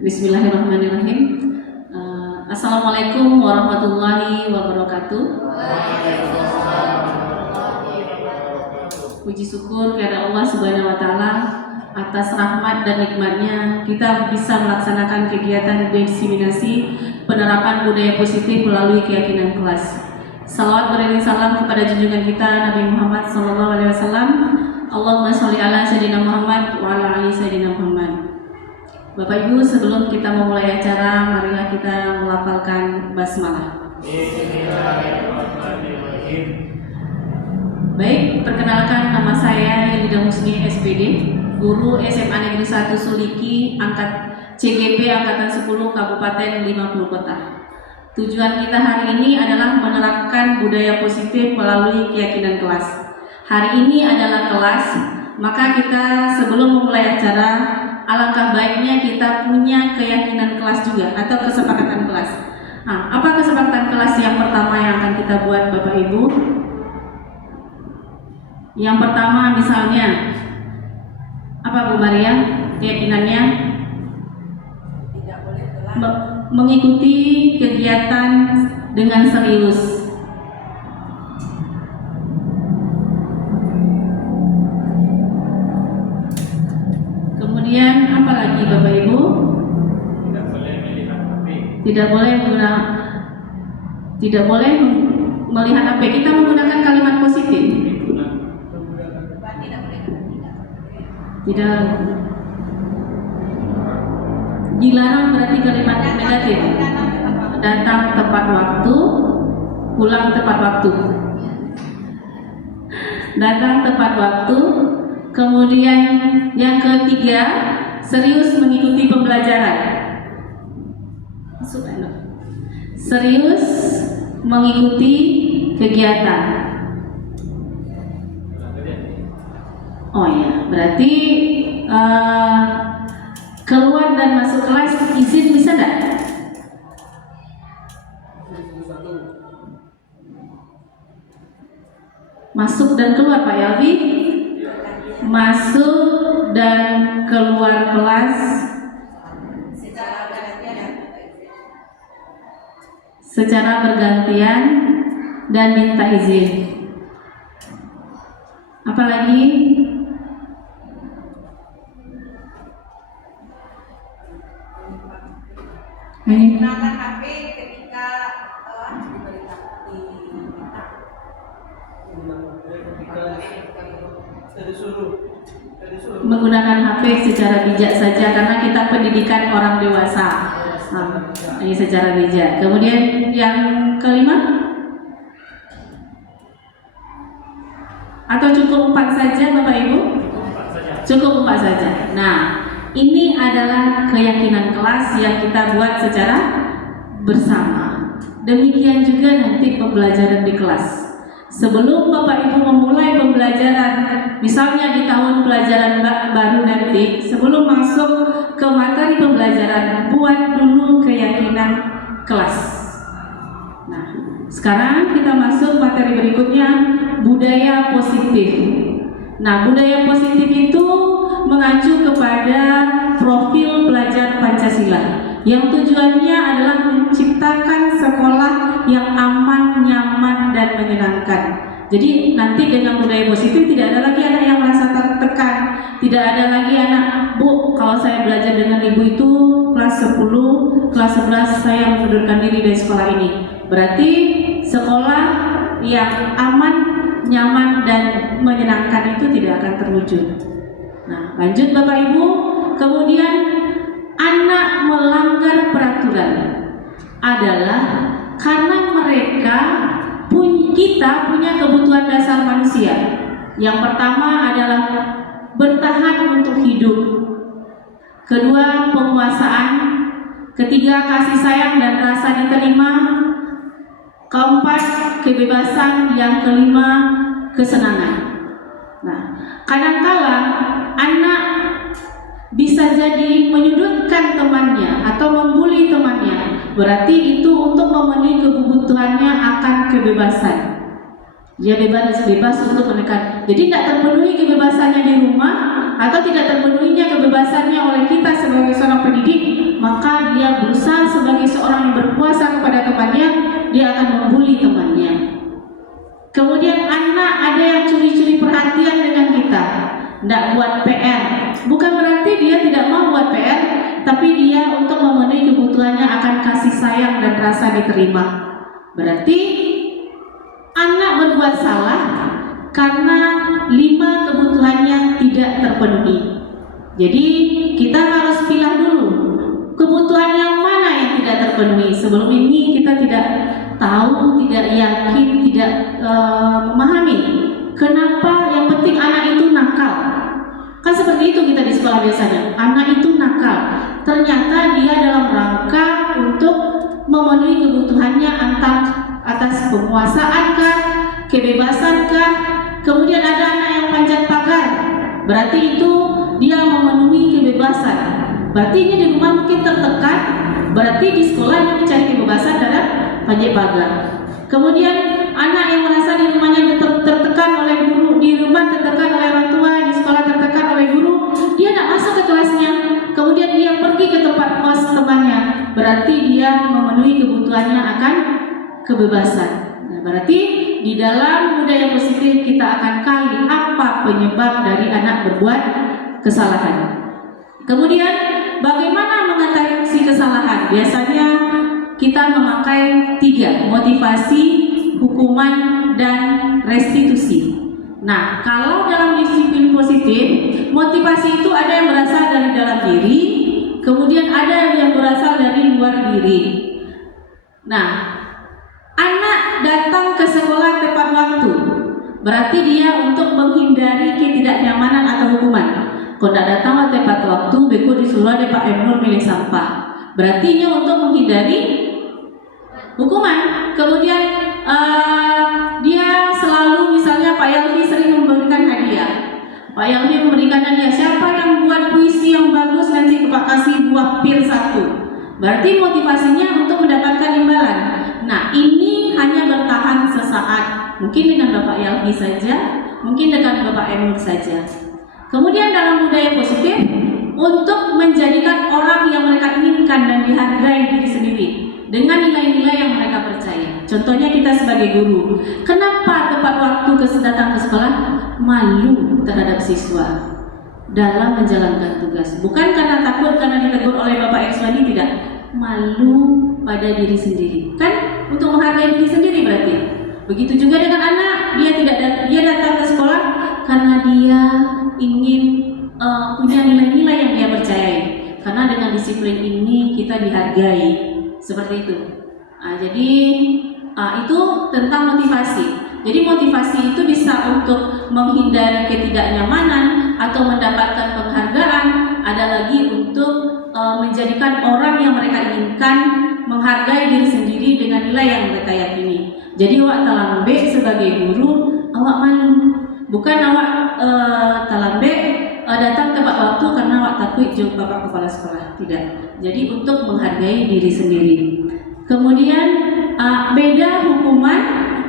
Bismillahirrahmanirrahim. Assalamualaikum warahmatullahi wabarakatuh. Puji syukur kepada Allah Subhanahu wa Ta'ala atas rahmat dan nikmatnya kita bisa melaksanakan kegiatan diseminasi penerapan budaya positif melalui keyakinan kelas. Salawat beriring salam kepada junjungan kita Nabi Muhammad SAW. Allahumma sholli ala Sayyidina Muhammad wa ala ali Sayyidina Muhammad. Bapak Ibu, sebelum kita memulai acara, marilah kita melafalkan basmalah. Baik, perkenalkan nama saya Yelida Musni SPD, guru SMA Negeri 1 Suliki, CGP Angkatan 10 Kabupaten 50 Kota. Tujuan kita hari ini adalah menerapkan budaya positif melalui keyakinan kelas. Hari ini adalah kelas, maka kita sebelum memulai acara, alangkah baiknya kita punya keyakinan kelas juga atau kesepakatan kelas. Nah, apa kesepakatan kelas yang pertama yang akan kita buat Bapak Ibu? Yang pertama misalnya, apa Bu Maria keyakinannya? Tidak boleh telat. Mengikuti kegiatan dengan serius. Kemudian apa lagi Bapak Ibu? Tidak boleh melihat HP. Tidak boleh melihat HP. Kita menggunakan kalimat positif. Tidak. Dilarang berarti kalimat negatif. Datang tepat waktu, pulang tepat waktu. Datang tepat waktu. Kemudian yang ketiga, serius mengikuti pembelajaran. Serius mengikuti kegiatan. Oh ya, berarti keluar dan masuk kelas izin bisa nggak? Masuk dan keluar Pak Yalvi? Masuk dan keluar kelas secara bergantian dan minta izin. Apalagi? Menggunakan HP ketika menggunakan HP secara bijak saja karena kita pendidikan orang dewasa. Nah, ini secara bijak. Kemudian yang kelima, atau cukup 4 saja Bapak Ibu? Cukup 4 saja. Nah, ini adalah keyakinan kelas yang kita buat secara bersama. Demikian juga nanti pembelajaran di kelas. Sebelum Bapak Ibu memulai pembelajaran, misalnya di tahun pelajaran baru nanti, sebelum masuk ke materi pembelajaran, buat dulu keyakinan kelas. Nah, sekarang kita masuk materi berikutnya, budaya positif. Nah, budaya positif itu mengacu kepada profil pelajar Pancasila yang tujuannya adalah menciptakan sekolah yang aman, nyaman, dan menyenangkan. Jadi nanti dengan budaya positif tidak ada lagi anak yang merasa tertekan, tidak ada lagi anak, Bu, kalau saya belajar dengan ibu itu kelas 10, kelas 11 saya mengundurkan diri dari sekolah ini. Berarti sekolah yang aman, nyaman, dan menyenangkan itu tidak akan terwujud. Nah, lanjut Bapak Ibu. Kemudian anak melanggar peraturan adalah karena mereka kita punya kebutuhan dasar manusia. Yang pertama adalah bertahan untuk hidup. Kedua, penguasaan. Ketiga, kasih sayang dan rasa diterima. Keempat, kebebasan. Yang kelima, kesenangan. Nah, kadangkala anak bisa jadi menyudutkan temannya atau membuli temannya. Berarti itu untuk memenuhi kebutuhannya akan kebebasan. Dia bebas untuk mendekat. Jadi tidak terpenuhi kebebasannya di rumah, atau tidak terpenuhinya kebebasannya oleh kita sebagai seorang pendidik, maka dia berusaha sebagai seorang yang berkuasa kepada temannya, dia akan membuli temannya. Kemudian anak ada yang curi-curi perhatian dengan kita, tidak buat PR. Bukan berarti dia tidak mau buat PR, tapi dia untuk memenuhi kebutuhannya akan kasih sayang dan rasa diterima. Berarti anak berbuat salah karena 5 kebutuhannya tidak terpenuhi. Jadi kita harus pilih dulu kebutuhan yang mana yang tidak terpenuhi. Sebelum ini kita tidak tahu, tidak yakin, tidak memahami kenapa yang penting anak itu nakal. Kan seperti itu kita di sekolah biasanya, anak itu nakal. Ternyata dia dalam rangka untuk memenuhi kebutuhannya atas penguasaankah, kebebasankah. Kemudian ada anak yang panjat pagar, berarti itu dia memenuhi kebebasan. Berarti ini di rumah mungkin tertekan, berarti di sekolah dia mencari kebebasan dalam panjat pagar. Kemudian anak yang merasa di rumahnya tertekan oleh guru, di rumah tertekan oleh orang tua, di sekolah tertekan oleh guru, dia tidak masuk ke kelasnya. Kemudian dia pergi ke tempat kos temannya, berarti dia memenuhi kebutuhannya akan kebebasan. Nah, berarti di dalam budaya positif kita akan kali apa penyebab dari anak berbuat kesalahan. Kemudian bagaimana mengatasi kesalahan? Biasanya kita memakai 3, motivasi, hukuman, dan restitusi. Nah, kalau dalam disiplin positif, motivasi itu ada yang berasal dari dalam diri, kemudian ada yang berasal dari luar diri. Nah, anak datang ke sekolah tepat waktu, berarti dia untuk menghindari ketidaknyamanan atau hukuman. Kalau tidak datang tepat waktu, beko disuruh ada Pak Emnur milih sampah, berarti ini untuk menghindari hukuman. Kemudian dia selalu, misalnya Pak Yalfi sering memberikan hadiah. Pak Yalfi memberikan hadiah, siapa yang buat puisi yang bagus nanti Pak kasih buah pil 1. Berarti motivasinya untuk mendapatkan imbalan. Nah, ini hanya bertahan sesaat, mungkin dengan Bapak Yalfi saja, mungkin dengan Bapak Emnur saja. Kemudian dalam budaya positif, untuk menjadikan orang yang mereka inginkan dan dihargai diri sendiri dengan nilai-nilai yang mereka percaya. Contohnya kita sebagai guru, kenapa tepat waktu datang ke sekolah? Malu terhadap siswa dalam menjalankan tugas. Bukan karena takut karena ditegur oleh Bapak Ekswani, tidak. Malu pada diri sendiri. Kan untuk menghargai diri sendiri berarti. Begitu juga dengan anak, dia datang ke sekolah karena dia ingin punya nilai-nilai yang dia percayai. Karena dengan disiplin ini kita dihargai. Seperti itu. Jadi itu tentang motivasi. Jadi motivasi itu bisa untuk menghindari ketidaknyamanan atau mendapatkan penghargaan. Ada lagi untuk menjadikan orang yang mereka inginkan menghargai diri sendiri dengan nilai yang mereka yakini. Jadi awak talambe sebagai guru, awak malu. Bukan awak talambe datang tepat waktu karena awak takut jauh Bapak Kepala Sekolah. Tidak. Jadi untuk menghargai diri sendiri. Kemudian beda hukuman,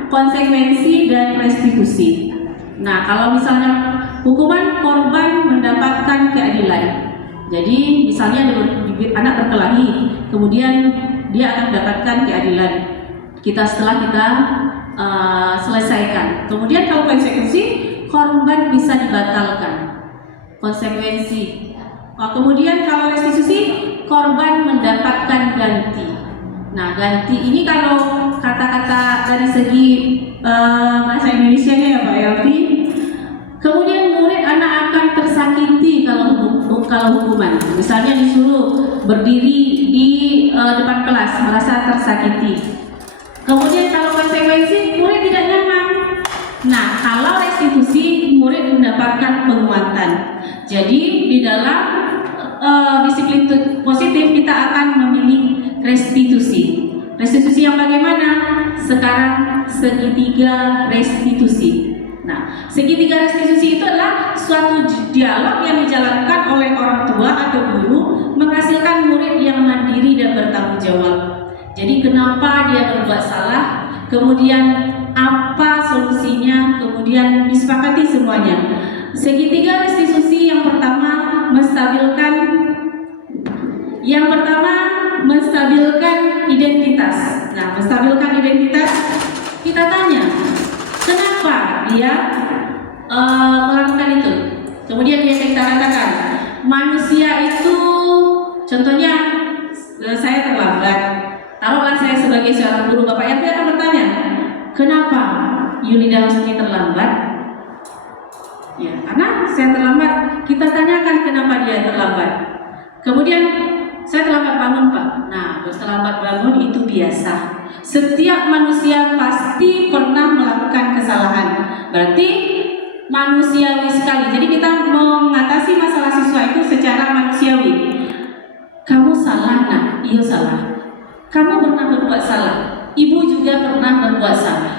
konsekuensi, dan restitusi. Nah, kalau misalnya hukuman, korban mendapatkan keadilan. Jadi misalnya anak berkelahi, kemudian dia akan mendapatkan keadilan. Setelah kita selesaikan. Kemudian kalau konsekuensi, korban bisa dibatalkan. Konsekuensi. Kemudian kalau restitusi, korban mendapatkan ganti. Nah, ganti ini kalau kata-kata dari segi bahasa Indonesia-nya ya Pak Yalfi. Kemudian murid anak akan tersakiti kalau hukuman. Misalnya disuruh berdiri di depan kelas, merasa tersakiti. Kemudian kalau konsekuensi, murid tidak nyaman. Nah, kalau restitusi, murid mendapatkan penguatan. Jadi di dalam disiplin positif kita akan memilih restitusi. Restitusi yang bagaimana? Sekarang segitiga restitusi. Nah, segitiga restitusi itu adalah suatu dialog yang dijalankan oleh orang tua atau guru menghasilkan murid yang mandiri dan bertanggung jawab. Jadi kenapa dia berbuat salah, kemudian apa solusinya, kemudian disepakati semuanya. segitiga restitusi yang pertama menstabilkan identitas. Nah, menstabilkan identitas, kita tanya, kenapa dia melakukan itu? Kemudian kita katakan, manusia itu, contohnya saya terlambat. Taruhlah saya sebagai seorang guru, Bapak RT akan bertanya, kenapa Yulida Husni terlambat? Ya, karena saya terlambat. Kita tanyakan kenapa dia terlambat. Kemudian saya terlambat bangun, Pak. Nah, terlambat bangun itu biasa. Setiap manusia pasti pernah melakukan kesalahan. Berarti manusiawi sekali. Jadi kita mengatasi masalah siswa itu secara manusiawi. Kamu salah, nak. Iya salah. Kamu pernah berbuat salah. Ibu juga pernah berbuat salah.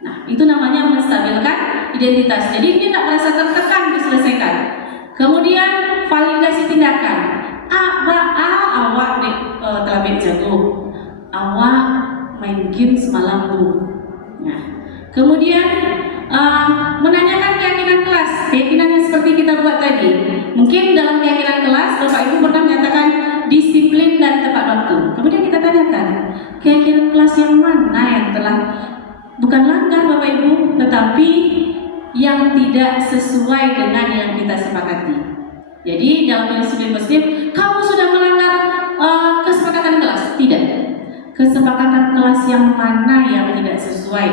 Nah, itu namanya menstabilkan identitas. Jadi dia tidak merasa tertekan diselesaikan. Kemudian validasi tindakan. Awak terlambat jago. Awak main game semalam bu. Nah, kemudian menanyakan keyakinan kelas. Keyakinannya seperti kita buat tadi. Mungkin dalam keyakinan kelas Bapak Ibu pernah menyatakan disiplin dan tepat waktu. Kemudian kita tanyakan keyakinan kelas yang mana yang telah bukan langgar Bapak Ibu, tetapi yang tidak sesuai dengan yang kita sepakati. Jadi dalam disiplin positif, kamu sudah melanggar kesepakatan kelas. Tidak. Kesepakatan kelas yang mana yang tidak sesuai,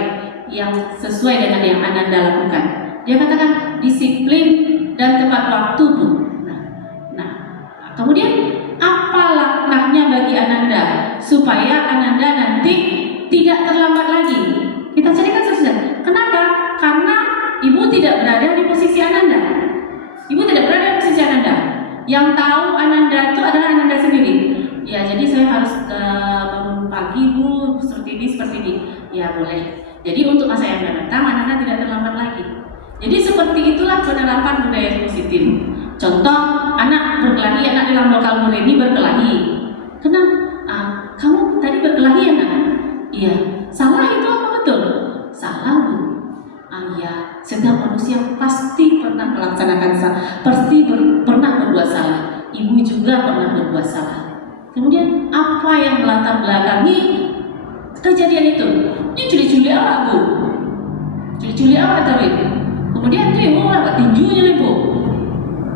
yang sesuai dengan yang Anda lakukan. Dia katakan disiplin dan tepat waktu bu. Nah, kemudian apa langkahnya bagi Ananda supaya Ananda nanti tidak terlambat lagi? Kita carikan solusinya. Kenapa? Karena ibu tidak berada di posisi Ananda. Ibu tidak berada di posisi Ananda. Yang tahu Ananda itu adalah Ananda sendiri. Ya, jadi saya harus bangun pagi bu, seperti ini. Ya boleh. Jadi untuk masa yang akan datang, Ananda tidak terlambat lagi. Jadi seperti itulah penerapan budaya positif. Contoh, anak berkelahi, anak dalam lokal ini berkelahi. Kenapa? Kamu tadi berkelahi ya nak? Iya. Salah itu apa betul? Salah bu. Iya. Setiap manusia pasti pernah melaksanakan salah, pasti pernah berbuat salah. Ibu juga pernah berbuat salah. Kemudian apa yang melatar belakangi kejadian itu? Ini curi-curi awak bu. Curi-curi awak tarik. Kemudian dia mau lewat tinjunya bu.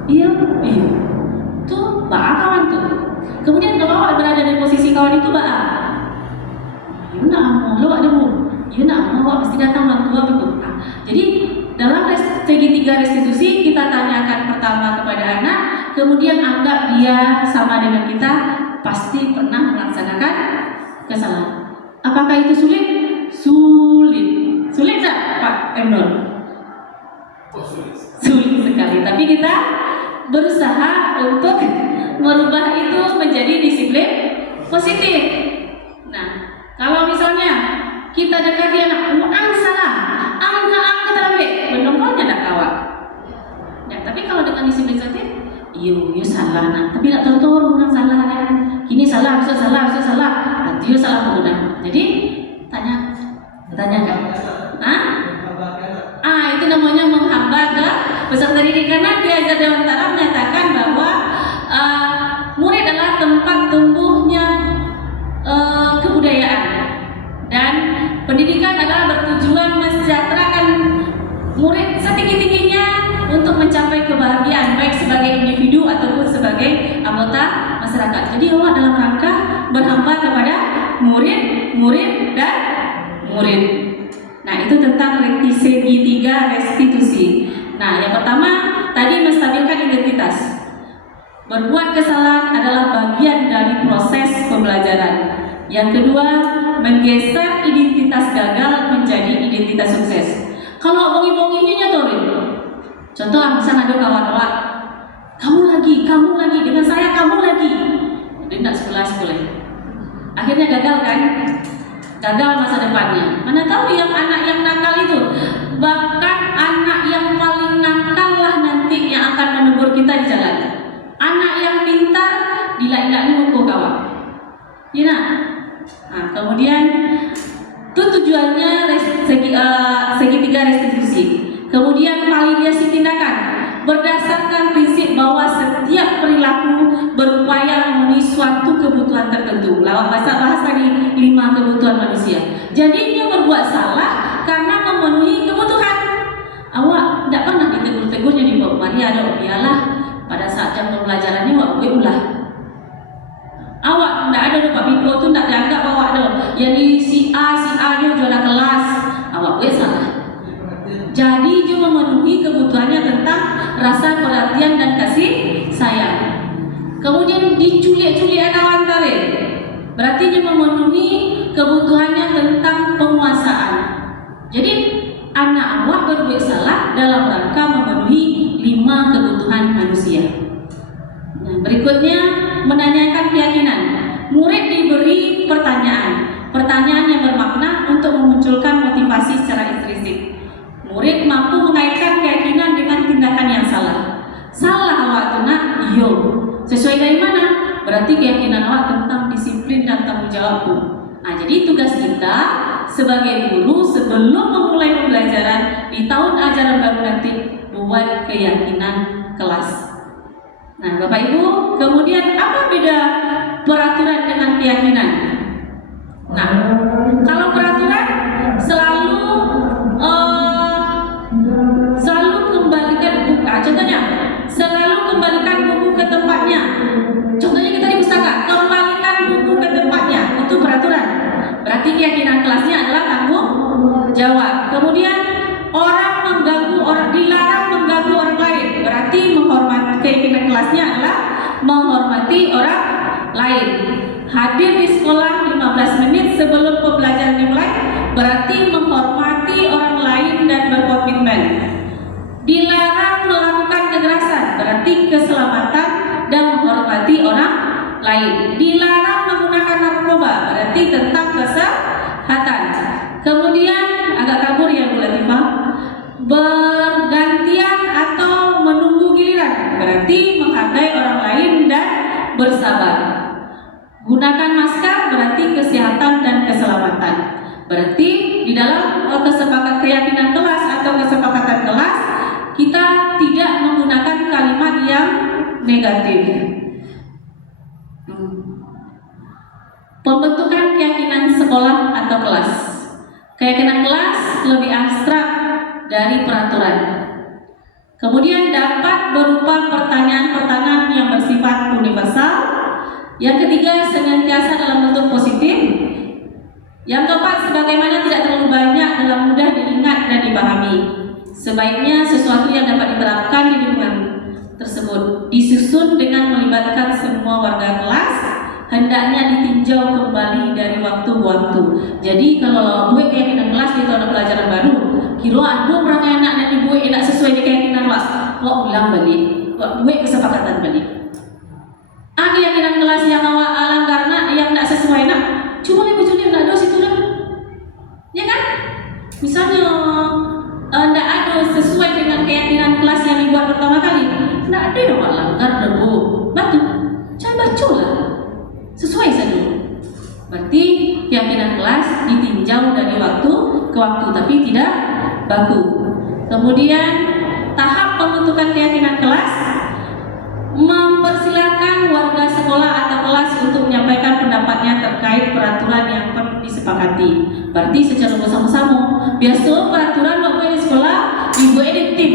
Iya. Tuh bak kawan tuh. Kemudian kalau awak berada di posisi kawan itu bak. Ya nak mau lo ada bu. Ya nak mau awak pasti datang orang tua betul. Jadi dalam segitiga restitusi kita tanyakan pertama kepada anak, kemudian anggap dia sama dengan kita pasti pernah melaksanakan kesalahan. Apakah itu sulit? Sulit tak Pak Emnur? Sulit sekali. Tapi kita berusaha untuk merubah itu menjadi disiplin positif. Nah, kalau misalnya kita dekati anak, salah, angka terlambat, menongolnya tak kawat. Ya, tapi kalau dengan disiplin positif, iyo salah nak, tapi tak tahu orang salah kan. Kini salah, bisa salah, dia salah menggunakan. Jadi tanyakan. Itu namanya menghamba ke peserta didik, karena Ki Hajar Dewantara menyatakan bahwa murid adalah tempat tumbuhnya kebudayaan, dan pendidikan adalah bertujuan mensejahterakan murid setinggi-tingginya untuk mencapai kebahagiaan baik sebagai individu ataupun sebagai anggota masyarakat. Jadi Allah dalam rangka berhamba kepada murid dan murid. Nah, itu tentang segitiga restitusi. Nah, yang pertama tadi menstabilkan identitas. Berbuat kesalahan adalah bagian dari proses pembelajaran. Yang kedua, menggeser identitas gagal menjadi identitas sukses. Kalau bongi-bonginya nyatorin. Contoh, misalnya ada kawan awak, kamu lagi dengan saya, kamu lagi. Dia tidak sekolah. Akhirnya gagal kan? Gagal masa depannya. Mana tahu yang anak yang nakal itu, bahkan anak yang paling nakal lah nanti yang akan menegur kita di jalan. Anak yang pintar dilak-laknya hukum kawan. Ya nak? Nah, kemudian itu tujuannya segitiga restitusi. Kemudian validasi tindakan. berdasarkan prinsip bahwa setiap perilaku berupaya memenuhi suatu kebutuhan tertentu. Lawak bahasa di 5 kebutuhan manusia. Jadinya berbuat salah karena memenuhi kebutuhan. Awak tidak pernah ditegur-tegurnya di bawah Maria ada biarlah pada saat jam pembelajarannya awak boleh ulah. Awak tidak ada Pak Biko tu tidak dianggap awak ada. Yang si A dia jualan kelas. Awak boleh salah. Jadi dia memenuhi kebutuhannya tentang rasa perhatian dan kasih sayang. Kemudian diculik-culik kawan tarik. Berarti dia memenuhi kebutuhannya tentang penguasaan. Jadi anak awak berbuat salah dalam rangka memenuhi 5 kebutuhan manusia. Nah, berikutnya menanyakan keyakinan. Murid diberi pertanyaan yang bermakna untuk memunculkan motivasi secara intrinsik. Murid mampu mengaitkan keyakinan dengan tindakan yang salah. Salah awak tu nak? Yo. Sesuai dari mana? Berarti keyakinan awak tentang disiplin dan tanggung jawabku. Nah, jadi tugas kita sebagai guru sebelum memulai pembelajaran di tahun ajaran baru nanti buat keyakinan kelas. Nah, Bapak Ibu, kemudian apa beda peraturan dengan keyakinan? Nah, kalau peraturan selalu kembalikan buku. Contohnya, selalu kembalikan buku ke tempatnya. Contohnya kita di pustaka, kembalikan buku ke tempatnya. Itu peraturan. Berarti keyakinan kelasnya adalah tanggung jawab. Kemudian dilarang mengganggu orang lain. Berarti menghormati keyakinan kelasnya adalah menghormati orang lain. Hadir di sekolah 15 menit sebelum pembelajaran dimulai berarti menghormati orang lain dan berkomitmen. Dilarang melakukan kekerasan berarti keselamatan dan menghormati orang lain. Dilarang menggunakan narkoba berarti tentang kesehatan. Kemudian agak kabur ya Bu Latifah. Bergantian atau menunggu giliran berarti menghargai orang lain dan bersabar. Gunakan masker berarti kesehatan dan keselamatan. Berarti di dalam kesepakatan keyakinan kelas atau kesepakatan kelas kita tidak menggunakan kalimat yang negatif. Pembentukan keyakinan sekolah atau kelas. Keyakinan kelas lebih abstrak dari peraturan. Kemudian dapat berupa pertanyaan-pertanyaan yang bersifat universal. Yang ketiga, senantiasa dalam bentuk positif. Yang keempat, sebagaimana tidak terlalu banyak dalam mudah diingat dan dipahami. Sebaiknya sesuatu yang dapat diterapkan di lingkungan tersebut disusun dengan melibatkan semua warga kelas. Hendaknya ditinjau kembali dari waktu ke waktu. Jadi kalau buat keyakinan kelas di tahun pelajaran baru, kira ada orang anak dan dibuat tidak sesuai dengan keyakinan wak ulang balik, wak buat kesepakatan balik. Keyakinan kelas yang awak alang karena yang tidak sesuai nak, cuma ibu Juni tidak ada situ dah, ya kan? Misalnya tidak ada sesuai dengan keyakinan kelas yang dibuat pertama kali, tidak ada yang awak langgar debu, batu, jangan baca lah. Sesuai saja. Berarti keyakinan kelas ditinjau dari waktu ke waktu tapi tidak baku. Kemudian tahap pembentukan keyakinan kelas mempersilakan warga sekolah atau kelas untuk menyampaikan pendapatnya terkait peraturan yang perlu disepakati. Berarti secara bersama-sama. Biasa peraturan waktu di sekolah dibuat di tim.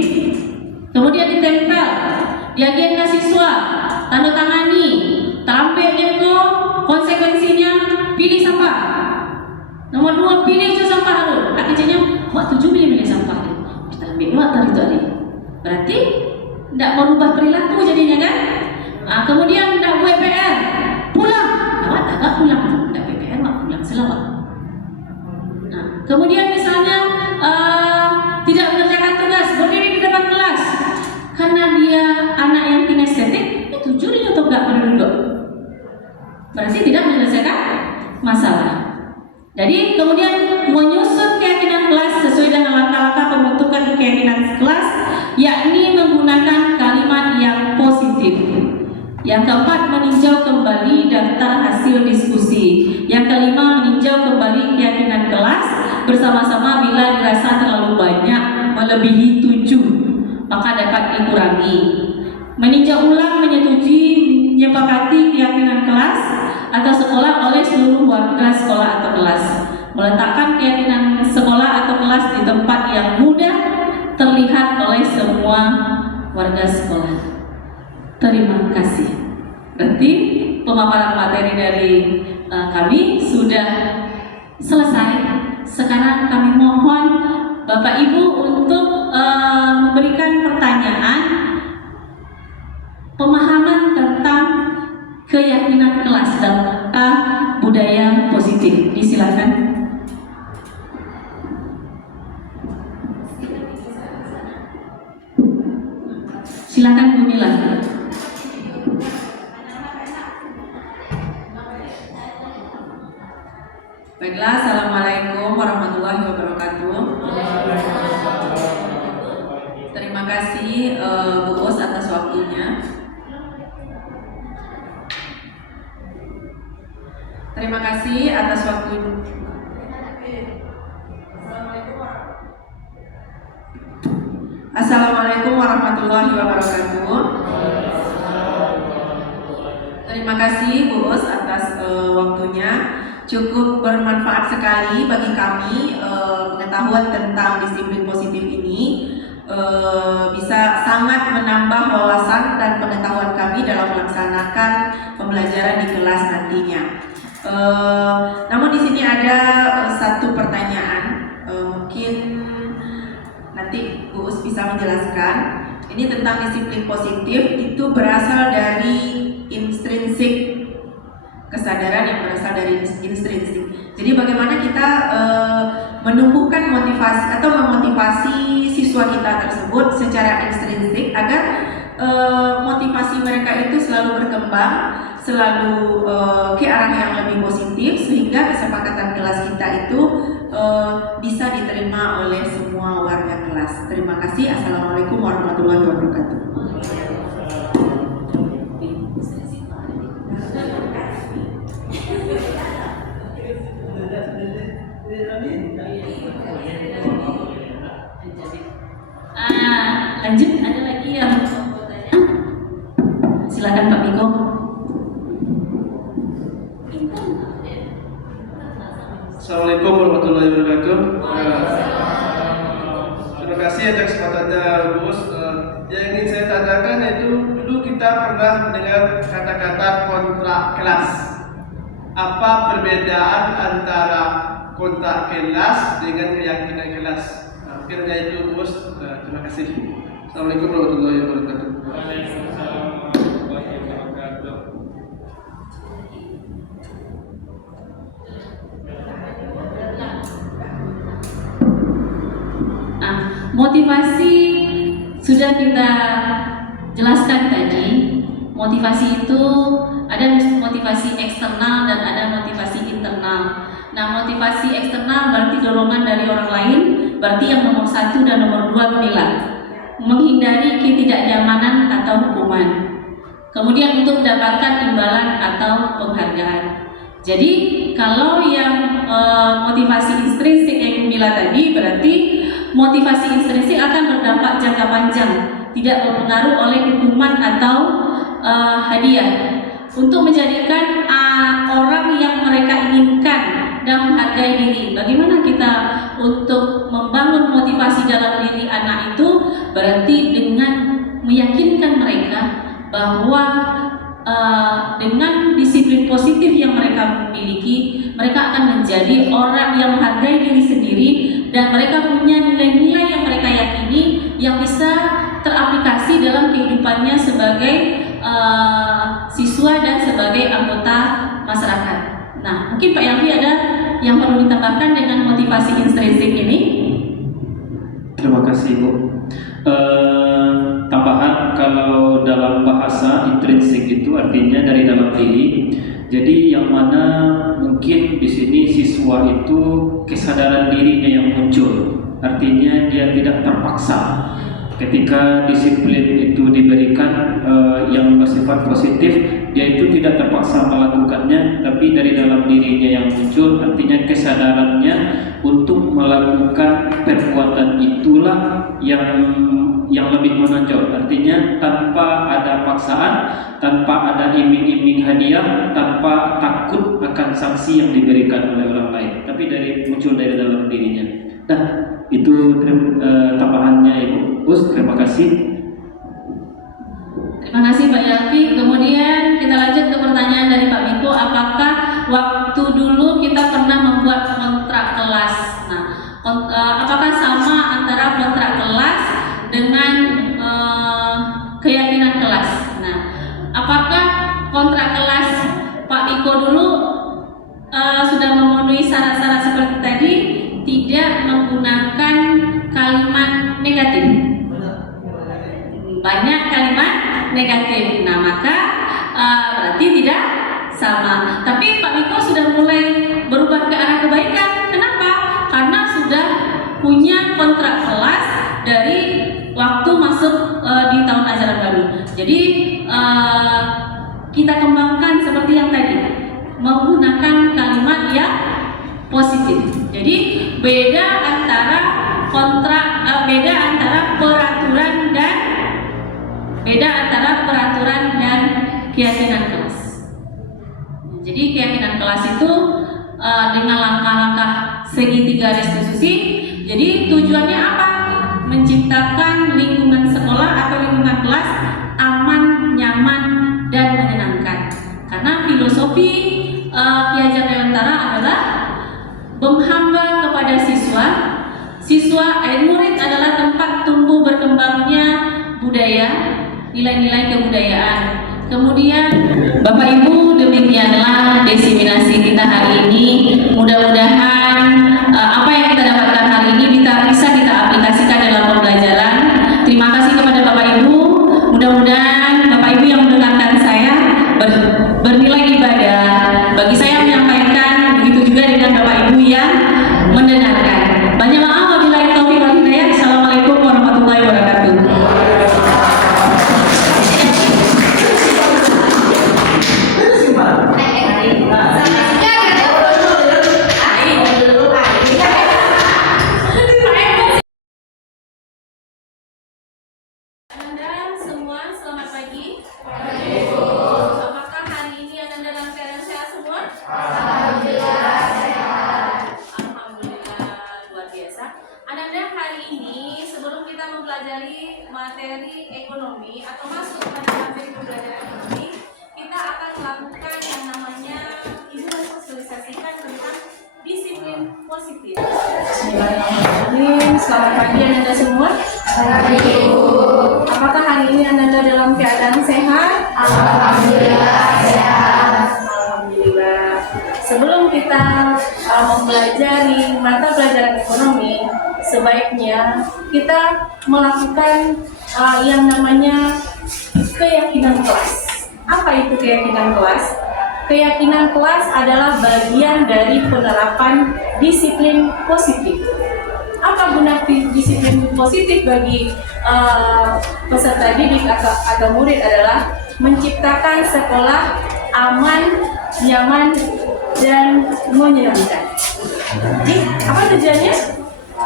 Kemudian ditempel di agenda siswa, tanda tangani, tampil jengko, konsekuensinya pilih sampah. Nomor 2 pilih je sampah harus. Akhirnya buat 7 pilih sampah. Kita ambil buat tadi tadi. Berarti tidak merubah perilaku jadinya kan? Kemudian tidak buat PR, pulang. Awak tak pulang, tidak PR, awak pulang selamat. Kemudian misalnya tidak mengerjakan tugas, berdiri di depan kelas. Karena dia anak yang kinestetik, itu juri atau enggak pada duduk. Berarti tidak menyelesaikan masalah. Jadi kemudian menyusun keyakinan kelas sesuai dengan langkah-langkah pembentukan keyakinan kelas, yakni menggunakan kalimat yang positif. Yang keempat, meninjau kembali daftar hasil diskusi. Yang kelima, meninjau kembali keyakinan kelas bersama-sama bila dirasa terlalu banyak melebihi 7. maka dapat dikurangi. Meninjau ulang, menyetujui, menyepakati keyakinan kelas atau sekolah oleh seluruh warga sekolah atau kelas. Meletakkan keyakinan sekolah atau kelas di tempat yang mudah terlihat oleh semua warga sekolah. Terima kasih. Berarti pemaparan materi dari kami sudah selesai. Sekarang kami mohon Bapak Ibu untuk memberikan pertanyaan pemahaman tentang keyakinan kelas dalam budaya positif. Disilakan. Silakan Bu Mila. Baiklah, Assalamualaikum warahmatullahi wabarakatuh. Terima kasih Bu Us atas waktunya. Terima kasih atas waktu. Assalamualaikum warahmatullahi wabarakatuh. Terima kasih Bu Us atas waktunya. Cukup bermanfaat sekali bagi kami pengetahuan tentang disiplin positif ini. Bisa sangat menambah wawasan dan pengetahuan kami dalam melaksanakan pembelajaran di kelas nantinya. Namun di sini ada satu pertanyaan, mungkin nanti Bu Us bisa menjelaskan. Ini tentang disiplin positif itu berasal dari intrinsik, kesadaran yang berasal dari intrinsik. Jadi bagaimana kita menumbuhkan motivasi atau memotivasi siswa kita tersebut secara intrinsik agar motivasi mereka itu selalu berkembang, selalu ke arah yang lebih positif, sehingga kesepakatan kelas kita itu bisa diterima oleh semua warga kelas. Terima kasih. Assalamualaikum warahmatullahi wabarakatuh. Lanjut, ada lagi yang mau bertanya? Silakan Pak Miko. Assalamualaikum warahmatullahi wabarakatuh. Terima kasih atas kesempatannya Gus. Yang ingin saya tanyakan itu, dulu kita pernah mendengar kata-kata kontrak kelas. Apa perbedaan antara kontrak kelas dengan keyakinan kelas? Mungkin itu Gus. Terima kasih. Assalamualaikum warahmatullahi wabarakatuh. Waalaikumsalam warahmatullahi wabarakatuh. Motivasi sudah kita jelaskan tadi. Motivasi itu ada motivasi eksternal dan ada motivasi internal. Nah, motivasi eksternal berarti dorongan dari orang lain. Berarti yang nomor 1 dan nomor 2 bila menghindari ketidaknyamanan atau hukuman. Kemudian untuk mendapatkan imbalan atau penghargaan. Jadi kalau yang motivasi intrinsik yang bila tadi berarti motivasi intrinsik akan berdampak jangka panjang, tidak berpengaruh oleh hukuman atau hadiah, untuk menjadikan orang yang mereka inginkan dan menghargai diri. Bagaimana kita untuk membangun motivasi dalam diri anak itu? Berarti dengan meyakinkan mereka bahwa dengan disiplin positif yang mereka miliki, mereka akan menjadi orang yang menghargai diri sendiri dan mereka punya nilai-nilai yang mereka yakini yang bisa teraplikasi dalam kehidupannya sebagai siswa dan sebagai anggota masyarakat. Nah, mungkin Pak Yanfi ada yang perlu ditambahkan dengan motivasi intrinsik ini? Terima kasih Bu. Tambahan, kalau dalam bahasa intrinsik itu artinya dari dalam diri. Jadi yang mana mungkin di sini siswa itu kesadaran dirinya yang muncul. Artinya dia tidak terpaksa. Ketika disiplin itu diberikan yang bersifat positif, dia itu tidak terpaksa melakukannya, tapi dari dalam dirinya yang muncul. Artinya kesadarannya untuk melakukan perbuatan itulah yang yang lebih menonjol. Artinya tanpa ada paksaan, tanpa ada iming-iming hadiah, tanpa takut akan sanksi yang diberikan oleh orang lain, tapi muncul dari dalam dirinya. Nah, itu tambahannya Ibu Us. Terima kasih. Terima kasih Pak Yalfi. Kemudian kita lanjut ke pertanyaan dari Pak Miko. Apakah waktu dulu kita pernah membuat kontrak kelas? Nah, apakah sama antara kontrak kelas dengan keyakinan kelas? Nah, apakah kontrak kelas Pak Miko dulu sudah memenuhi syarat-syarat seperti tadi, tidak menggunakan kalimat negatif? Banyak kalimat negatif. Nah, maka berarti tidak sama. Tapi Pak Miko sudah mulai berubah ke arah kebaikan. Kenapa? Karena sudah punya kontrak kelas dari waktu masuk di tahun ajaran baru. Jadi kita kembangkan seperti yang tadi, menggunakan kalimat yang positif. Jadi beda antara peraturan dan keyakinan kelas. Jadi keyakinan kelas itu dengan langkah-langkah segitiga restitusi. Jadi tujuannya apa? Menciptakan lingkungan sekolah atau lingkungan kelas aman, nyaman, dan menyenangkan. Karena filosofi Ki Hajar Dewantara adalah menghamba kepada siswa. Murid adalah tempat tumbuh berkembangnya budaya, nilai-nilai kebudayaan. Kemudian Bapak Ibu, demikianlah diseminasi kita hari ini. Mudah-mudahan apa yang kita dapatkan hari ini bisa kita aplikasikan dalam pembelajaran. Terima kasih kepada Bapak Ibu. Mudah-mudahan Bapak Ibu yang mendengarkan saya bernilai ibadah. Bagi saya menyampaikan, begitu juga dengan Bapak Ibu yang mendengarkan. Banyak maaf apabila taufiq wal hidayah. Assalamualaikum warahmatullahi wabarakatuh. Anda semua selamat pagi. Apakah hari ini Anda dalam keadaan sehat semua? Alhamdulillah sehat. Alhamdulillah, luar biasa. Anda hari ini sebelum kita mempelajari materi ekonomi atau masuk pada materi pembelajaran ekonomi, kita akan melakukan yang namanya ibu mensosialisasikan tentang disiplin positif. Bismillahirrahmanirrahim. Selamat pagi Anda semua. Apakah hari ini Anda dalam keadaan sehat? Alhamdulillah sehat. Alhamdulillah. Sebelum kita mempelajari mata pelajaran ekonomi, sebaiknya kita melakukan yang namanya keyakinan kelas. Apa itu keyakinan kelas? Keyakinan kelas adalah bagian dari penerapan disiplin positif. Apa guna disiplin positif bagi peserta didik atau murid adalah menciptakan sekolah aman, nyaman, dan menyenangkan. Jadi, apa tujuannya?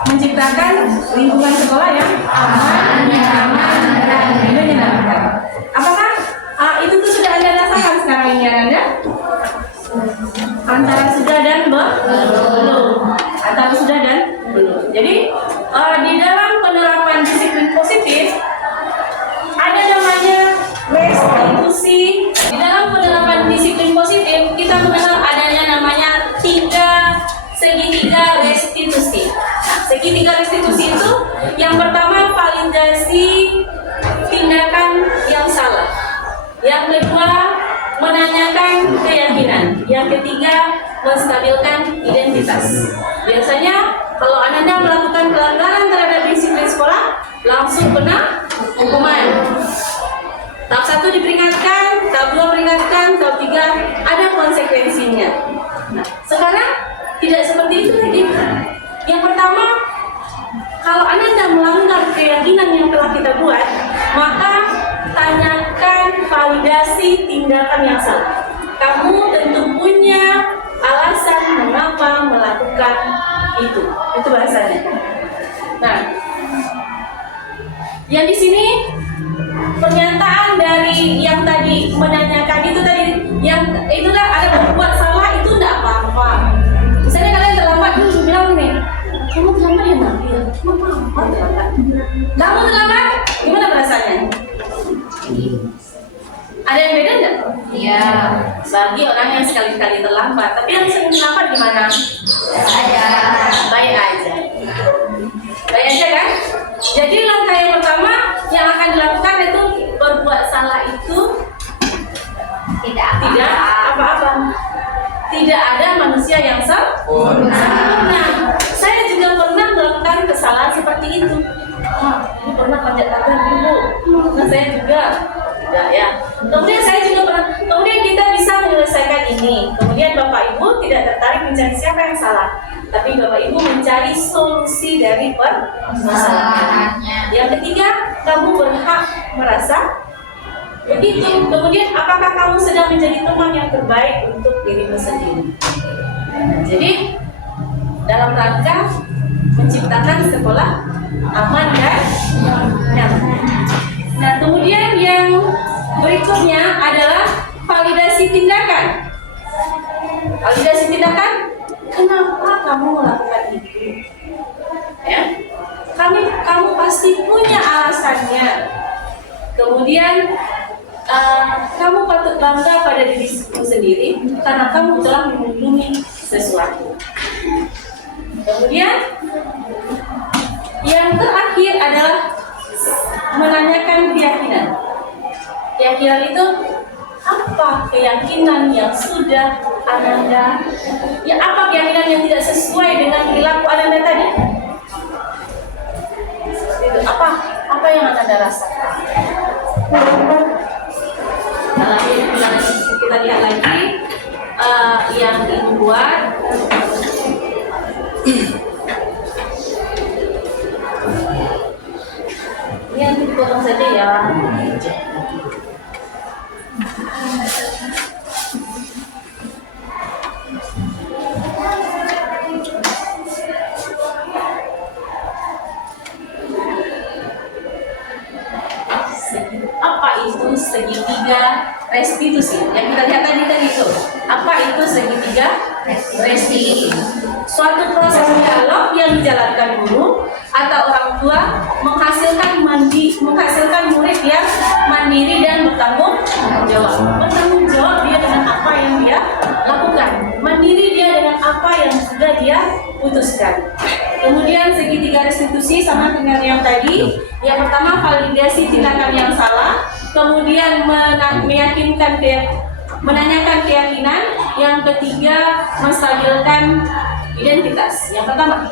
Menciptakan lingkungan sekolah yang aman, nyaman, dan menyenangkan. Apakah itu tuh sudah Anda rasakan sekarang ini Anda? Antara sudah dan belum. Antara sudah dan belum. Jadi di dalam penerapan disiplin positif ada namanya restitusi. Di dalam penerapan disiplin positif kita mengenal adanya namanya segitiga restitusi. Nah, segitiga restitusi itu yang pertama validasi tindakan yang salah. Yang kedua, menanyakan keyakinan. Yang ketiga, menstabilkan identitas. Biasanya kalau Anda melakukan pelanggaran terhadap disiplin sekolah, langsung kena hukuman. Tahap 1 diperingatkan, tahap 2 peringatkan, tahap 3 ada konsekuensinya. Nah, sekarang tidak seperti itu lagi. Yang pertama, kalau Anda melanggar keyakinan yang telah kita buat, maka tanyakan validasi tindakan yang salah. Kamu tentu punya alasan mengapa melakukan itu bahasanya. Nah, Yang di sini pernyataan dari yang tadi menanyakan itu tadi, yang itu kan ada berbuat salah itu tidak apa-apa. Misalnya kalian terlambat, bilang nih, kamu terlambat ya nanti ya, apa terlambat? Kamu terlambat, gimana perasaannya? Ada yang beda nggak? Iya. Bagi orang yang sekali-kali terlambat, tapi yang sering terlambat gimana? Baik aja. Baik aja kan? Jadi langkah yang pertama yang akan dilakukan itu berbuat salah itu tidak apa-apa. Tidak ada manusia yang sempurna. Saya juga pernah melakukan kesalahan seperti itu. Ini pernah panjat tangan dulu. Nah, saya juga ya. Kemudian saya juga pernah. Kemudian kita bisa menyelesaikan ini. Kemudian Bapak Ibu tidak tertarik mencari siapa yang salah, tapi Bapak Ibu mencari solusi dari permasalahannya. Yang ketiga, kamu berhak merasa begitu. Kemudian, apakah kamu sedang menjadi teman yang terbaik untuk dirimu sendiri? Jadi, dalam rangka menciptakan sekolah aman dan nyaman. Nah, kemudian yang berikutnya adalah validasi tindakan. Validasi tindakan, kenapa kamu melakukan itu? Ya, kamu pasti punya alasannya. Kemudian kamu patut bangga pada dirimu sendiri karena kamu telah melindungi sesuatu. Kemudian yang terakhir adalah menanyakan keyakinan. Keyakinan itu apa keyakinan yang sudah Ananda, ya apa keyakinan yang tidak sesuai dengan perilaku Ananda tadi? Itu apa yang Ananda rasakan? Nah, kita lihat lagi yang Ibu buat. Ini nanti dipotong saja ya. Apa itu segitiga restitusi? Yang kita lihat tadi itu. Apa itu segitiga restitusi? Suatu proses dialog yang dijalankan guru atau orang tua menghasilkan murid yang mandiri dan bertanggung jawab. Bertanggung jawab dia dengan apa yang dia lakukan. Mandiri dia dengan apa yang sudah dia putuskan. Kemudian segitiga restitusi sama dengan yang tadi. Yang pertama validasi tindakan yang salah, kemudian menanyakan keyakinan, yang ketiga menstabilkan identitas. Yang pertama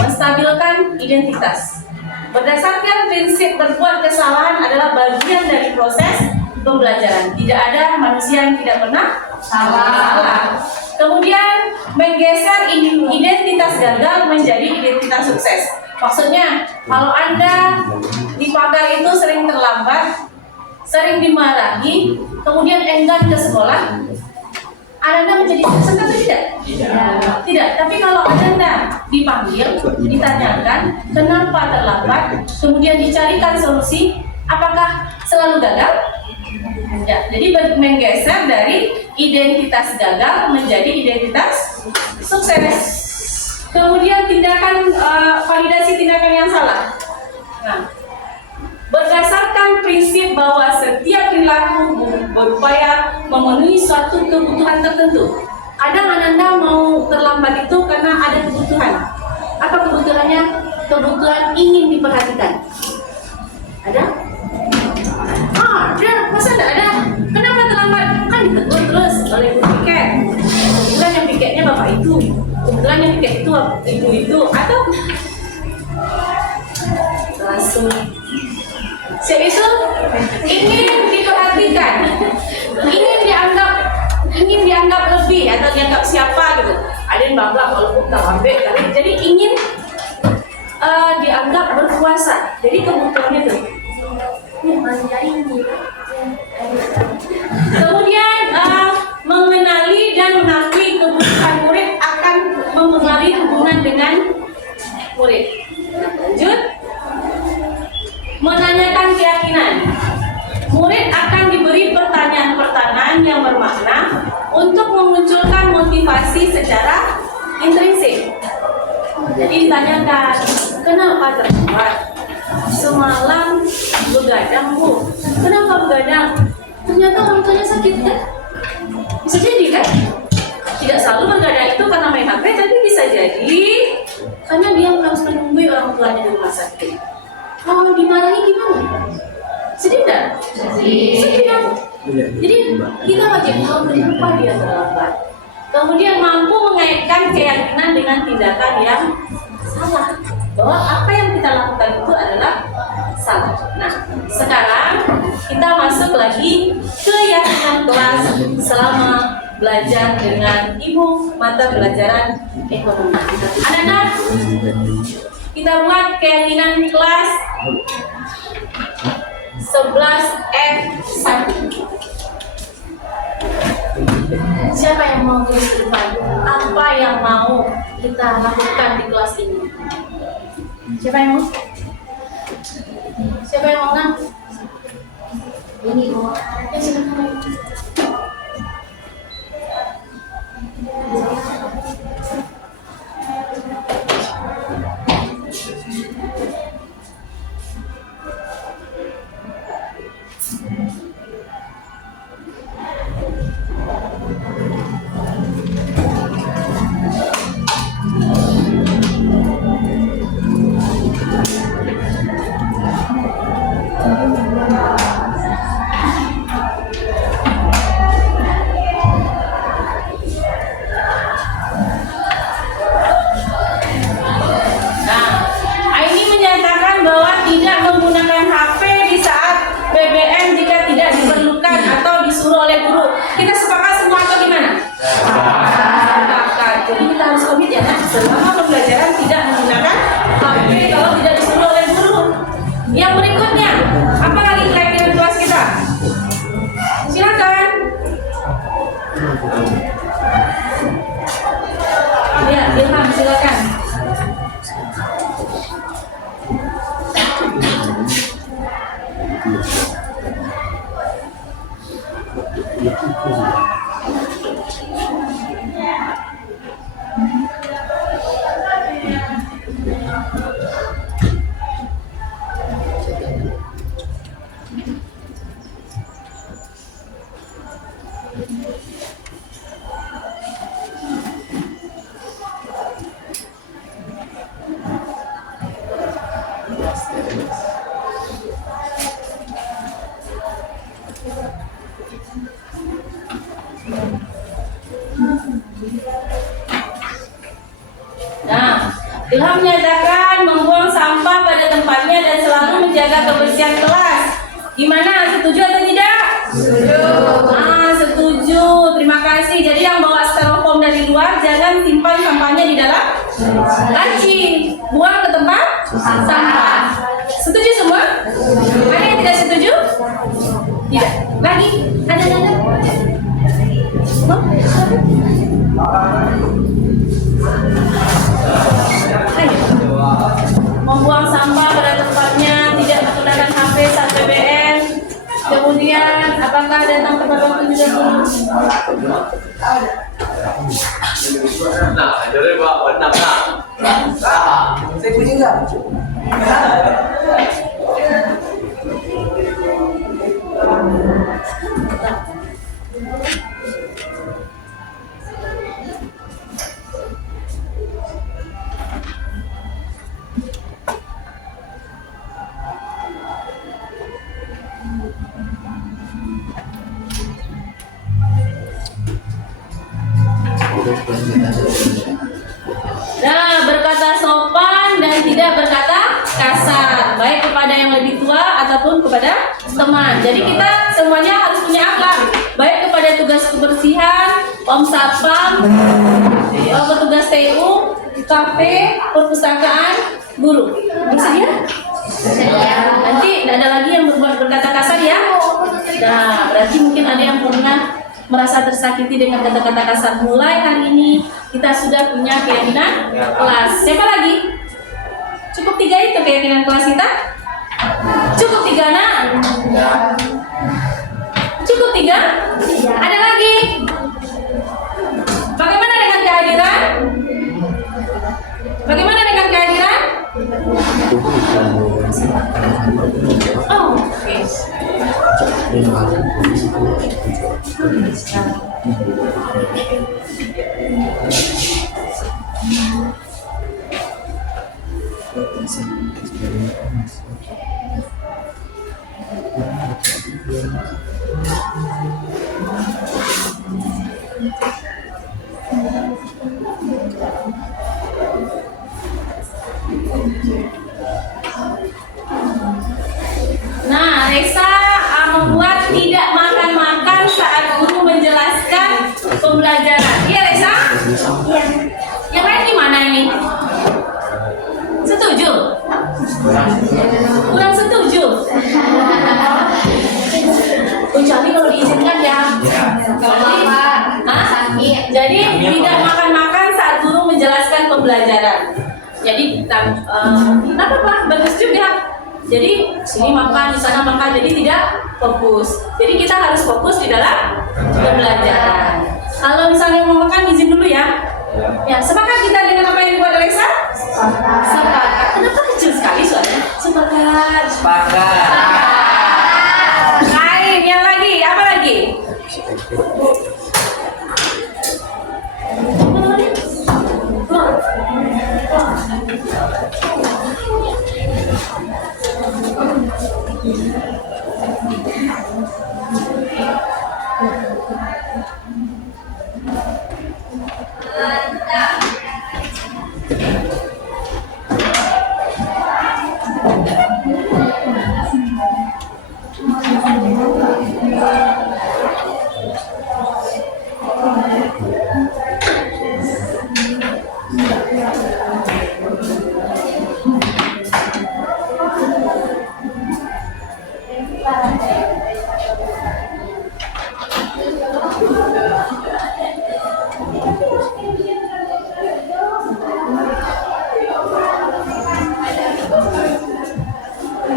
menstabilkan identitas. Berdasarkan prinsip berbuat kesalahan adalah bagian dari proses pembelajaran. Tidak ada manusia yang tidak pernah salah. Kemudian menggeser identitas gagal menjadi identitas sukses. Maksudnya, kalau Anda di pagar itu sering terlambat, sering dimarahi, kemudian enggan ke sekolah, Anda menjadi sukses atau tidak? Tidak. Tapi kalau Anda dipanggil, ditanyakan kenapa terlambat, kemudian dicarikan solusi, apakah selalu gagal? Ya, jadi menggeser dari identitas gagal menjadi identitas sukses. Kemudian validasi tindakan yang salah. Nah, berdasarkan prinsip bahwa setiap perilaku berupaya memenuhi suatu kebutuhan tertentu. Kadang Ananda mau terlambat itu karena ada kebutuhan. Apa kebutuhannya? Kebutuhan ingin diperhatikan. Ada? Ada. Masa tidak ada? Kenapa terlambat? Kan ditegur terus oleh piket. Kebetulan yang piketnya bapak itu. Kebetulan yang piket itu ibu-ibu. Atau langsung siap itu ingin diperhatikan, ingin dianggap lebih atau dianggap siapa gitu. Ada yang babak walaupun terlambat, jadi ingin dianggap berkuasa. Jadi kebutuhannya itu. Kemudian mengenali dan mengakui kebutuhan murid akan mempengaruhi hubungan dengan murid. Lanjut. untuk memunculkan motivasi secara intrinsik. Jadi ditanyakan, kenapa terlambat? Semalam begadang, Bu. Kenapa begadang? Ternyata orang tuanya sakit kan? Bisa jadi kan? Tidak selalu begadang itu karena main HP, tapi bisa jadi karena dia harus menunggu orang tuanya di rumah sakit. Kalau dimarahi gimana? Sedih nggak? Sedih dong. Jadi kita wajib tahu kenapa dia terlambat. Kemudian mampu mengaitkan keyakinan dengan tindakan yang salah, bahwa apa yang kita lakukan itu adalah salah. Nah, sekarang kita masuk lagi keyakinan kelas selama belajar dengan ibu mata pelajaran ekonomi. Anak-anak, kita buat keyakinan kelas 11F1. Siapa yang mau tulis di depan? Apa yang mau kita lakukan di kelas ini? Siapa yang mau? Siapa yang mau kan? Ini mau. Ya silakan. Selama pembelajaran tidak menggunakan HP kalau tidak disuruh oleh guru. Yang berikutnya, apa lagi keyakinan kelas kita? Silakan. Ya, Ilham, silakan. Nah, Ilham menyatakan membuang sampah pada tempatnya dan selalu menjaga kebersihan kelas. Gimana? Setuju atau tidak? Setuju. Setuju. Terima kasih. Jadi yang bawa styrofoam dari luar jangan simpan sampahnya di dalam laci. Buang ke tempat sampah. Setuju semua? Ada yang tidak setuju? Tidak. Lagi? Ada? Membuang sampah pada tempatnya, tidak menggunakan HP saat PBM. Kemudian, apakah datang tepat waktu juga dulu? Nah, jadi Pak, benar tak? Saya puji enggak? Nah, berkata sopan dan tidak berkata kasar, baik kepada yang lebih tua ataupun kepada teman. Jadi kita semuanya harus punya akhlak, baik kepada tugas kebersihan, Om Satpam, petugas TU, kafe, perpustakaan, guru. Bersedia? Nanti tidak ada lagi yang berkata kasar ya. Nah, berarti mungkin ada yang pernah merasa tersakiti dengan kata-kata kasar. Mulai hari ini kita sudah punya keyakinan kelas. Siapa lagi? Cukup 3 itu keyakinan kelas kita? Cukup 3 nak? Cukup 3? Ada lagi? Oh, oke. Nah, Reza membuat tidak makan-makan saat guru menjelaskan pembelajaran. Iya, Reza? Iya. Yang lain gimana ini? Setuju? Kurang setuju? Kecuali kalau diizinkan ya. Jadi tidak makan-makan saat guru menjelaskan pembelajaran. Jadi kita, apa bagus juga. Jadi sini makan, di sana makan, jadi tidak fokus. Jadi kita harus fokus di dalam pembelajaran. Kalau misalnya mau makan, izin dulu ya. Ya, sepakat kita dengan apa yang dibuat Alexa? Sepakat. Kenapa kecil sekali suaranya? Sepakat. Sepakat. Lain, yang lagi, apa lagi?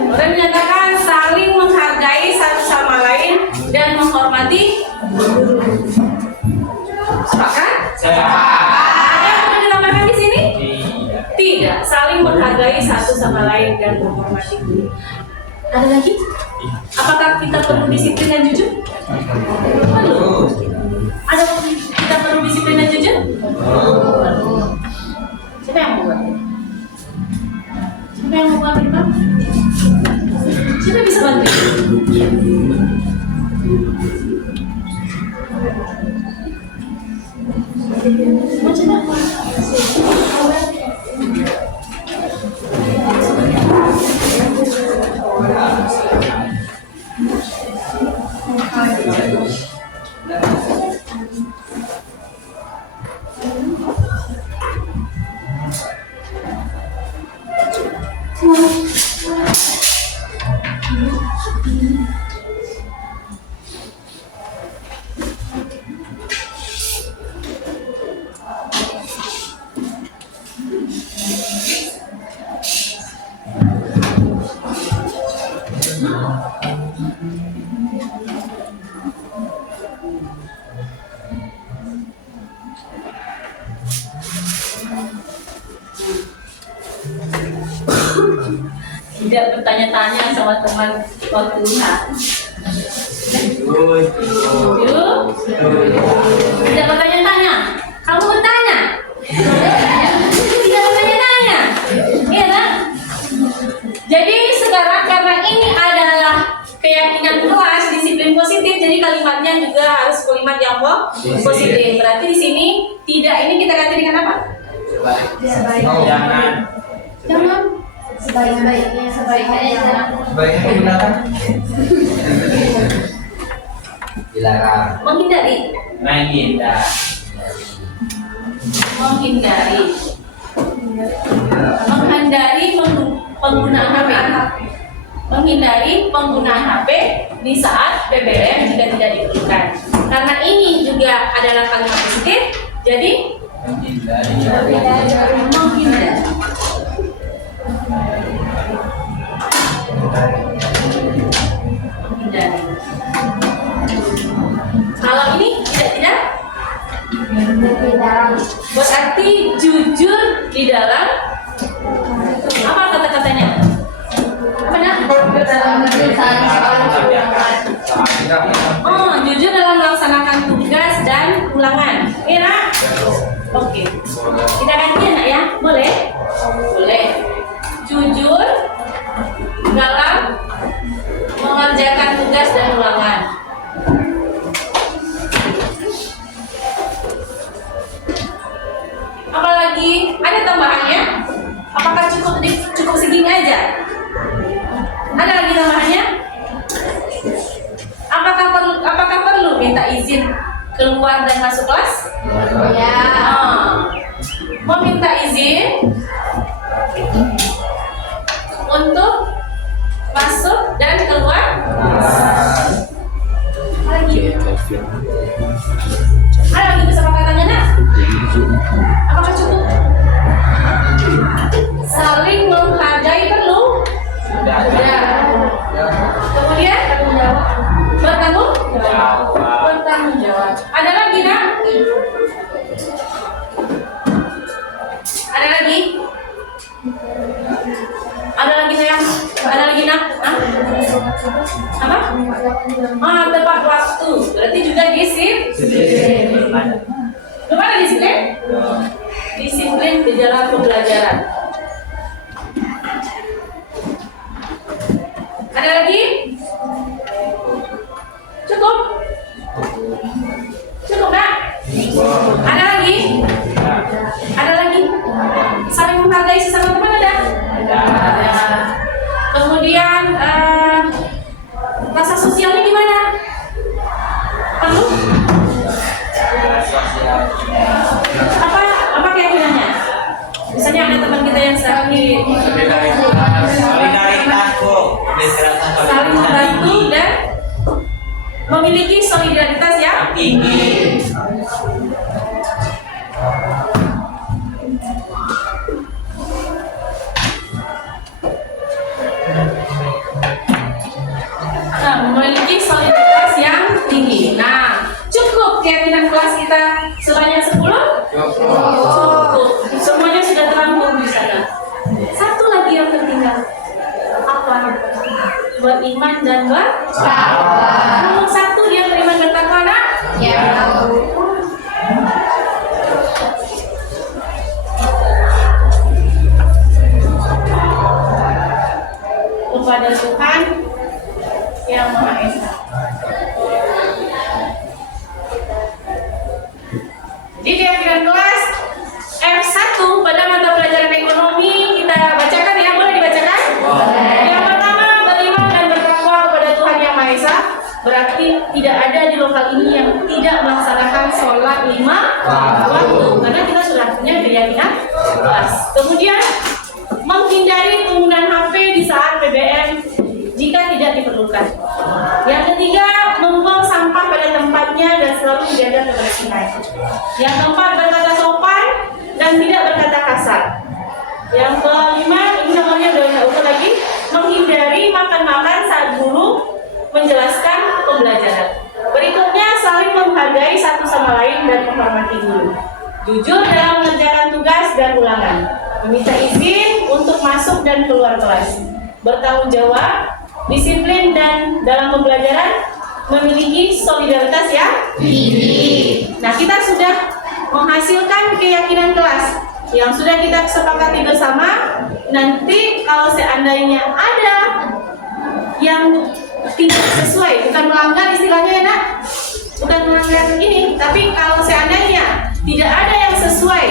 Orang menyatakan saling menghargai satu sama lain dan menghormati guru. Sepakat? Ada yang perlu ditambahkan di sini? Tidak. Saling menghargai satu sama lain dan menghormati guru. Ada lagi? Apakah kita perlu disiplin dan jujur? Perlu. Ada kita perlu disiplin dan jujur? Perlu. Siapa yang mau buat? Siapa yang mau buat kita? Siapa bisa bantu? Mau coba? Tidak bertanya-tanya sama teman waktu nah. Tidak bertanya-tanya. Kamu bertanya. Tidak bertanya-tanya. Iya kan? Jadi sekarang karena ini adalah keyakinan kelas disiplin positif, jadi kalimatnya juga harus kalimat yang positif. Berarti di sini tidak, ini kita ganti dengan apa? Jangan. Sebaik-baiknya Menggunakan. Dilarang. Menghindari. Penggunaan HP. Menghindari penggunaan HP di saat BBM jika tidak diperlukan. Karena ini juga adalah kalimat positif, jadi menghindari. Kalau ini tidak berarti jujur di dalam apa kata-katanya? Apa nak? Oh, jujur dalam melaksanakan tugas dan ulangan. Ira? Oke. Kita gantian nak ya? Boleh? Boleh. Jujur dalam mengerjakan tugas dan ulangan. Apalagi ada tambahannya? Apakah cukup segini aja? Ada lagi tambahannya? Apakah perlu minta izin keluar dan masuk kelas? Ya. Mau minta izin untuk masuk dan keluar? Ada lagi kesepakatannya nak? Apakah cukup? Saling menghargai perlu? Sudah. Kemudian bertanggung jawab. Ada lagi nak? Ada lagi? Ada lagi sayang? Ada lagi nak? Apa? Tepat waktu. Berarti juga disiplin. Belum ada disiplin? Disiplin di dalam pembelajaran. Ada lagi? Cukup? Cukup nak? Ada lagi? Ada lagi? Saling menghargai sesama teman ada? Ada. Kemudian rasa sosialnya gimana? Perlu? Apa keyakinannya? Misalnya ada teman kita yang sakit, Solidaritas, Bu. saling membantu dan memiliki solidaritas yang Tinggi. Nah, memiliki solidaritas yang tinggi. Nah, cukup keyakinan kelas kita sebanyak 10? Cukup. Semuanya sudah terangkum di sana. Satu lagi yang tertinggal. Apa? Beriman dan bertakwa. Nomor satu dia beriman bertakwa nak? Ya. Kepada Tuhan yang Maha Esa. Jadi keyakinan kelas F1 pada mata pelajaran ekonomi kita bacakan ya, boleh dibacakan? Yang pertama, beriman dan bertakwa kepada Tuhan yang Maha Esa. Berarti tidak ada di lokal ini yang tidak melaksanakan sholat 5 waktu, karena kita sudah punya keyakinan kelas. Kemudian menghindari penggunaan HP di saat PBM jika tidak diperlukan. Yang ketiga, membuang sampah pada tempatnya dan selalu menjaga kebersihan. Yang keempat, berkata sopan dan tidak berkata kasar. Yang kelima, ini namanya udah nggak utuh lagi, menghindari makan-makan saat guru menjelaskan pembelajaran. Berikutnya, saling menghargai satu sama lain dan menghormati guru. Jujur dalam mengerjakan tugas dan ulangan. Meminta izin untuk masuk dan keluar kelas. Bertanggung jawab, disiplin dan dalam pembelajaran memiliki solidaritas yang tinggi. Nah, kita sudah menghasilkan keyakinan kelas yang sudah kita sepakati bersama. Nanti kalau seandainya ada yang tidak sesuai, bukan melanggar istilahnya ya nak, bukan melanggar ini, tapi kalau seandainya tidak ada yang sesuai,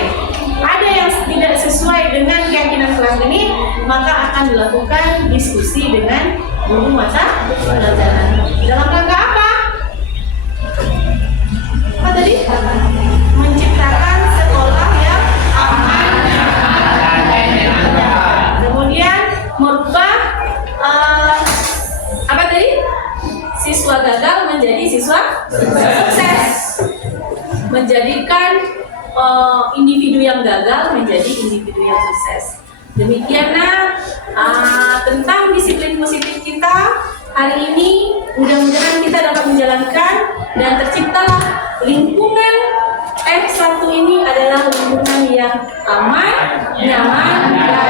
ada yang tidak sesuai dengan keyakinan kelas ini, maka akan dilakukan diskusi dengan guru mata pelajaran. Dalam rangka apa? Apa tadi? Menciptakan sekolah yang aman. Kemudian merubah apa tadi? Siswa gagal menjadi siswa sukses. Menjadikan individu yang gagal menjadi individu yang sukses. Demikianlah tentang disiplin positif kita hari ini. Mudah-mudahan kita dapat menjalankan dan terciptalah lingkungan F1 ini adalah lingkungan yang aman, nyaman, dan